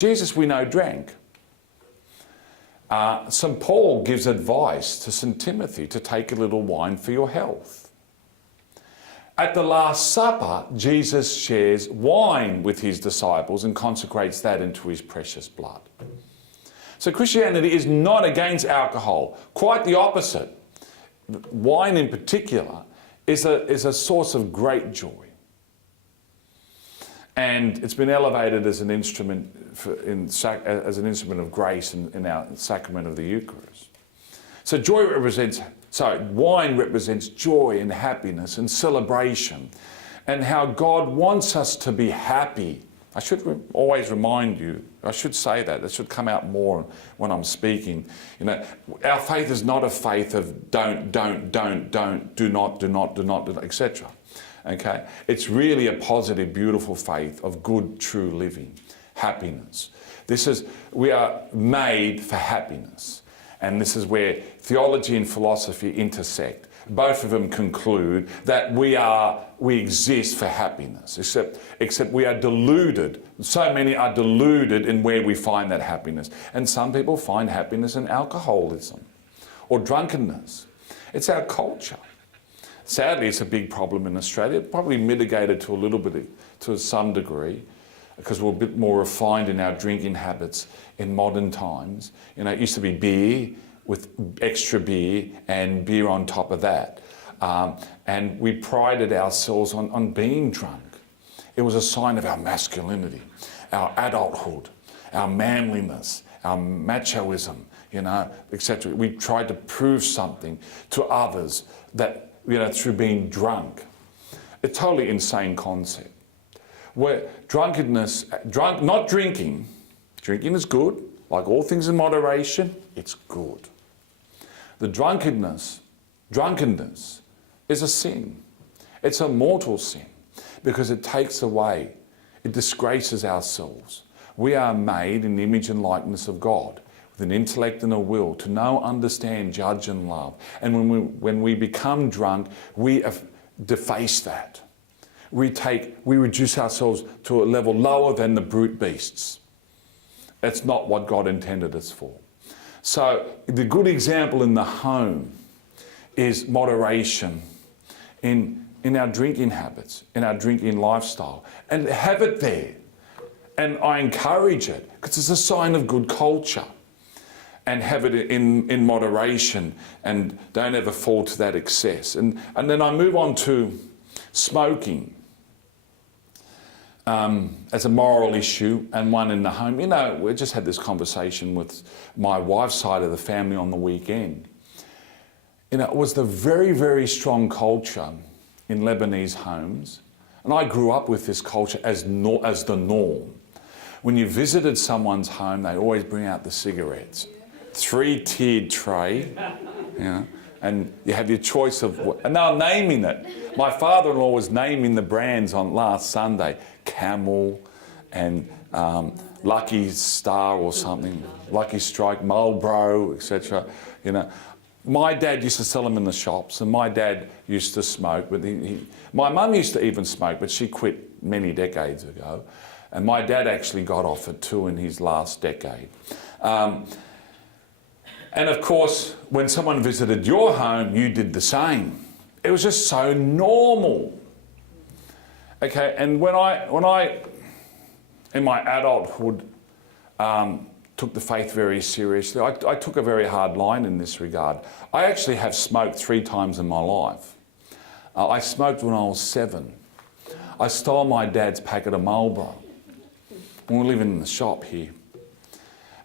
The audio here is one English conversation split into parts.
Jesus, we know, drank. St. Paul gives advice to St. Timothy to take a little wine for your health. At the Last Supper, Jesus shares wine with his disciples and consecrates that into his precious blood. So Christianity is not against alcohol, quite the opposite. Wine in particular is a source of great joy. And it's been elevated as an instrument as an instrument of grace in our sacrament of the Eucharist. So wine represents joy and happiness and celebration, and how God wants us to be happy. I should always remind you, I should say that, it should come out more when I'm speaking. You know, our faith is not a faith of don't, do not, etc. Okay? It's really a positive, beautiful faith of good, true living, happiness. We are made for happiness. And this is where theology and philosophy intersect. Both of them conclude that we exist for happiness, except we are deluded. So many are deluded in where we find that happiness. And some people find happiness in alcoholism or drunkenness. It's our culture. Sadly, it's a big problem in Australia, probably mitigated to some degree, because we're a bit more refined in our drinking habits in modern times. You know, it used to be beer with extra beer and beer on top of that. And we prided ourselves on being drunk. It was a sign of our masculinity, our adulthood, our manliness, our machoism, you know, etc. We tried to prove something to others that, you know, through being drunk. A totally insane concept. Where not drinking is good, like all things in moderation, it's good. The drunkenness is a sin. It's a mortal sin because it takes away, it disgraces ourselves. We are made in the image and likeness of God, with an intellect and a will to know, understand, judge and love. And when we become drunk, we deface that. We reduce ourselves to a level lower than the brute beasts. That's not what God intended us for. So the good example in the home is moderation in our drinking habits, in our drinking lifestyle, and have it there. And I encourage it because it's a sign of good culture. And have it in moderation, and don't ever fall to that excess. And then I move on to smoking as a moral issue and one in the home. You know, we just had this conversation with my wife's side of the family on the weekend. You know, it was the very, very strong culture in Lebanese homes. And I grew up with this culture as the norm. When you visited someone's home, they always bring out the cigarettes. 3-tiered tray, you know, and you have your choice of what, and they were naming it. My father-in-law was naming the brands on last Sunday, Camel and Lucky Star or something, Lucky Strike, Marlboro, etc. You know, my dad used to sell them in the shops, and my dad used to smoke, but my mum used to even smoke, but she quit many decades ago, and my dad actually got off it too in his last decade. And of course, when someone visited your home, you did the same. It was just so normal. Okay, and when I in my adulthood, took the faith very seriously, I took a very hard line in this regard. I actually have smoked 3 times in my life. I smoked when I was 7. I stole my dad's packet of Marlboro. We were living in the shop here.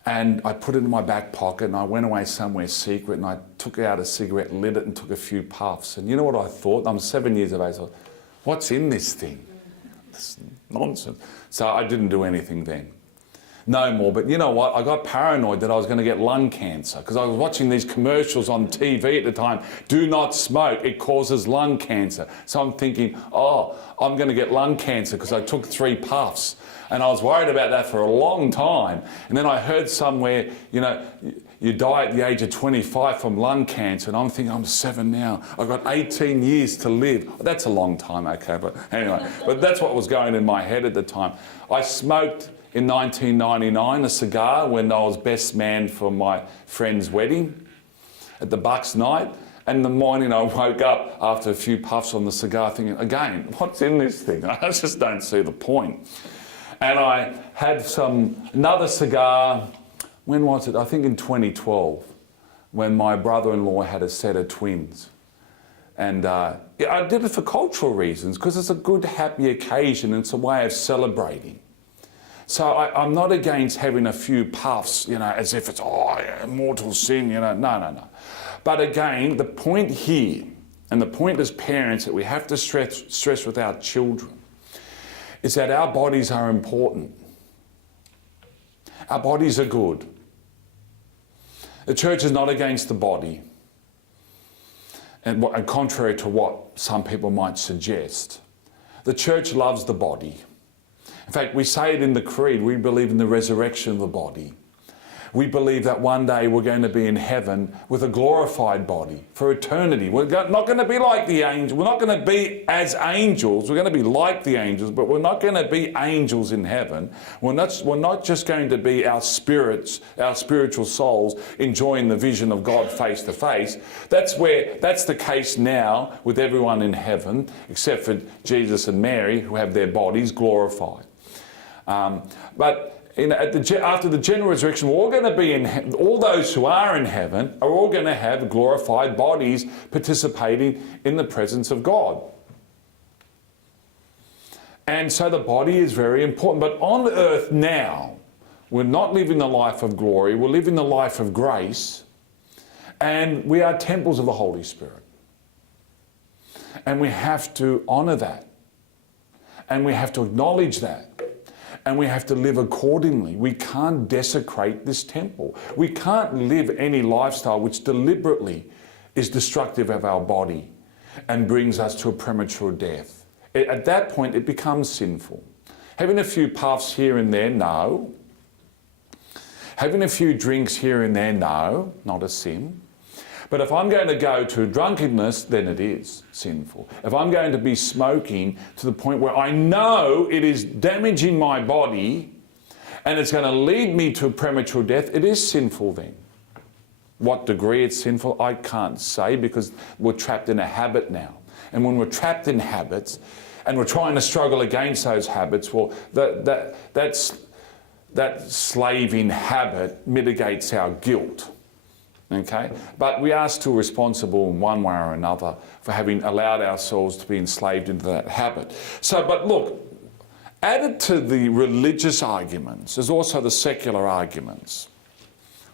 And I put it in my back pocket, and I went away somewhere secret, and I took out a cigarette, lit it, and took a few puffs. And you know what I thought? I'm 7 years of age. I thought, what's in this thing? It's nonsense. So I didn't do anything then. No more. But you know what? I got paranoid that I was going to get lung cancer because I was watching these commercials on TV at the time. Do not smoke. It causes lung cancer. So I'm thinking, oh, I'm going to get lung cancer because I took 3 puffs. And I was worried about that for a long time. And then I heard somewhere, you know, you die at the age of 25 from lung cancer. And I'm thinking, I'm 7 now. I've got 18 years to live. That's a long time, okay. But anyway, but that's what was going in my head at the time. I smoked in 1999, a cigar, when I was best man for my friend's wedding at the Bucks night. And in the morning I woke up after a few puffs on the cigar thinking, again, what's in this thing? I just don't see the point. And I had another cigar, when was it? I think in 2012, when my brother-in-law had a set of twins. And I did it for cultural reasons, because it's a good, happy occasion and it's a way of celebrating. So I'm not against having a few puffs, as if it's, mortal sin, no. But again, the point here, and the point as parents that we have to stress with our children, is that our bodies are important. Our bodies are good. The church is not against the body, and contrary to what some people might suggest. The church loves the body. In fact, we say it in the creed, we believe in the resurrection of the body. We believe that one day we're going to be in heaven with a glorified body for eternity. We're not going to be like the angels. We're not going to be as angels. We're going to be like the angels, but we're not going to be angels in heaven. We're not just going to be our spirits, our spiritual souls enjoying the vision of God face to face. That's the case now with everyone in heaven, except for Jesus and Mary, who have their bodies glorified. After the general resurrection, we're all going to be in heaven. All those who are in heaven are all going to have glorified bodies participating in the presence of God. And so the body is very important. But on earth now, we're not living the life of glory, we're living the life of grace, and we are temples of the Holy Spirit. And we have to honour that. And we have to acknowledge that. And we have to live accordingly. We can't desecrate this temple. We can't live any lifestyle which deliberately is destructive of our body and brings us to a premature death. At that point, it becomes sinful. Having a few puffs here and there, no. Having a few drinks here and there, no, not a sin. But if I'm going to go to drunkenness, then it is sinful. If I'm going to be smoking to the point where I know it is damaging my body and it's going to lead me to premature death, it is sinful then. What degree it's sinful, I can't say, because we're trapped in a habit now. And when we're trapped in habits and we're trying to struggle against those habits, well, that slaving habit mitigates our guilt. Okay? But we are still responsible in one way or another for having allowed ourselves to be enslaved into that habit. But look, added to the religious arguments is also the secular arguments,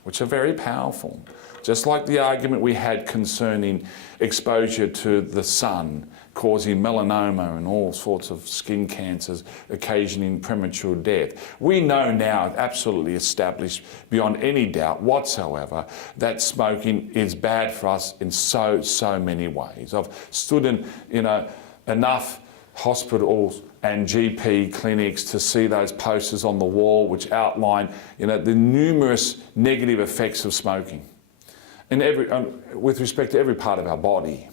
which are very powerful. Just like the argument we had concerning exposure to the sun causing melanoma and all sorts of skin cancers, occasioning premature death. We know now, absolutely established beyond any doubt whatsoever, that smoking is bad for us in so many ways. I've stood in enough hospitals and GP clinics to see those posters on the wall which outline the numerous negative effects of smoking with respect to every part of our body.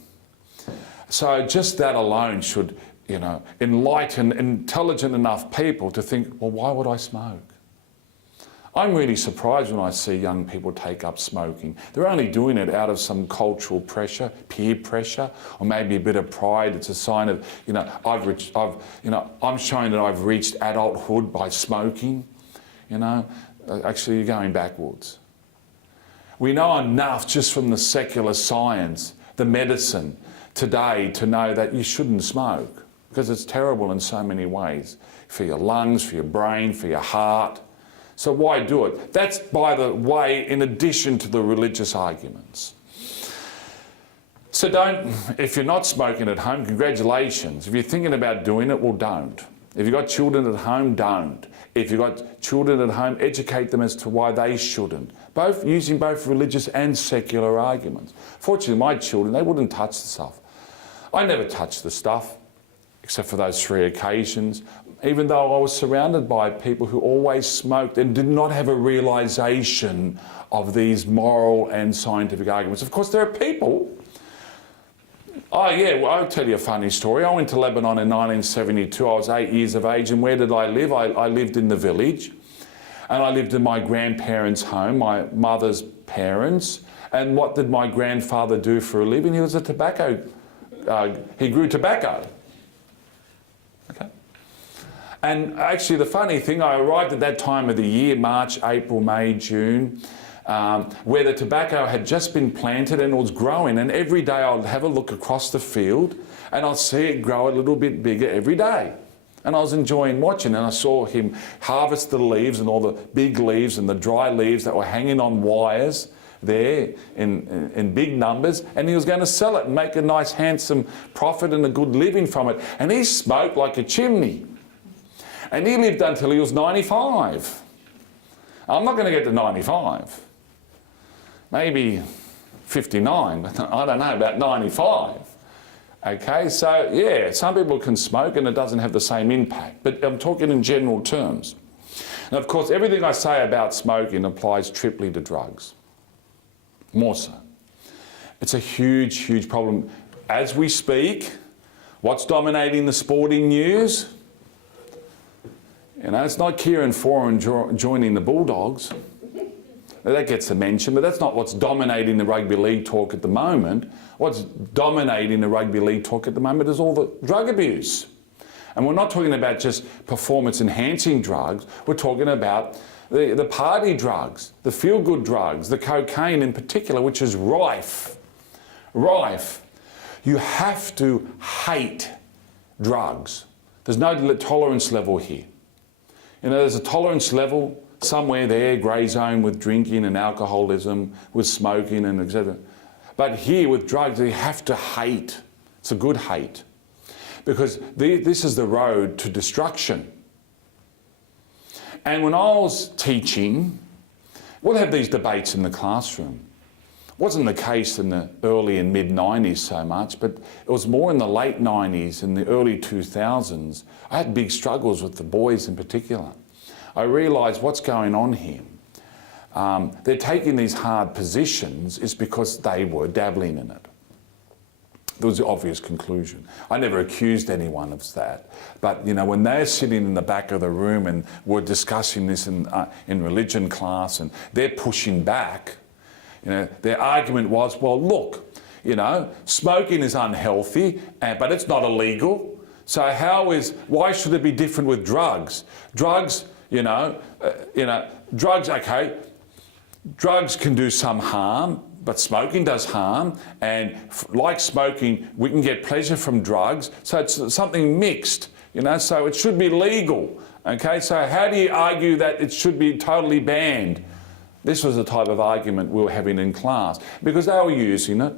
So just that alone should, enlighten intelligent enough people to think, well, why would I smoke? I'm really surprised when I see young people take up smoking. They're only doing it out of some cultural pressure, peer pressure, or maybe a bit of pride. It's a sign of, I'm showing that I've reached adulthood by smoking. Actually, you're going backwards. We know enough just from the secular science, the medicine today, to know that you shouldn't smoke because it's terrible in so many ways, for your lungs, for your brain, for your heart. So why do it? That's, by the way, in addition to the religious arguments. So if you're not smoking at home, congratulations. If you're thinking about doing it, well, don't. If you've got children at home, don't. If you've got children at home, educate them as to why they shouldn't. Using both religious and secular arguments. Fortunately, my children, they wouldn't touch the stuff. I never touched the stuff, except for those 3 occasions, even though I was surrounded by people who always smoked and did not have a realisation of these moral and scientific arguments. Of course, there are people. I'll tell you a funny story. I went to Lebanon in 1972. I was 8 years of age, and where did I live? I lived in the village. And I lived in my grandparents' home, my mother's parents. And what did my grandfather do for a living? He was a tobacco, he grew tobacco. Okay. And actually the funny thing, I arrived at that time of the year, March, April, May, June, where the tobacco had just been planted and it was growing. And every day I'd have a look across the field and I'd see it grow a little bit bigger every day. And I was enjoying watching, and I saw him harvest the leaves and all the big leaves and the dry leaves that were hanging on wires there in big numbers, and he was going to sell it and make a nice handsome profit and a good living from it. And he smoked like a chimney. And he lived until he was 95. I'm not going to get to 95. Maybe 59, I don't know, about 95. Okay, so yeah, some people can smoke and it doesn't have the same impact, but I'm talking in general terms. And of course, everything I say about smoking applies triply to drugs. More so. It's a huge, huge problem. As we speak, what's dominating the sporting news? You know, it's not Kieran Foran joining the Bulldogs. That gets a mention, but that's not what's dominating the rugby league talk at the moment. What's dominating the rugby league talk at the moment is all the drug abuse. And we're not talking about just performance-enhancing drugs. We're talking about the party drugs, the feel-good drugs, the cocaine in particular, which is rife. Rife. You have to hate drugs. There's no tolerance level here. You know, there's a tolerance level somewhere there, grey zone with drinking and alcoholism, with smoking and etc. But here with drugs, you have to hate. It's a good hate. Because this is the road to destruction. And when I was teaching, we'll have these debates in the classroom. It wasn't the case in the early and mid-90s so much, but it was more in the late 90s and the early 2000s. I had big struggles with the boys in particular. I realised what's going on here. They're taking these hard positions is because they were dabbling in it. There was the obvious conclusion. I never accused anyone of that. But, you know, when they're sitting in the back of the room and we're discussing this in religion class and they're pushing back, you know, their argument was, well, look, you know, smoking is unhealthy, but it's not illegal. So why should it be different with drugs? Drugs, drugs, okay, drugs can do some harm, but smoking does harm, and like smoking, we can get pleasure from drugs, so it's something mixed, you know, so it should be legal, okay? So how do you argue that it should be totally banned? This was the type of argument we were having in class, because they were using it,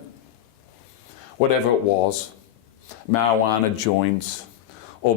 whatever it was, marijuana joints, or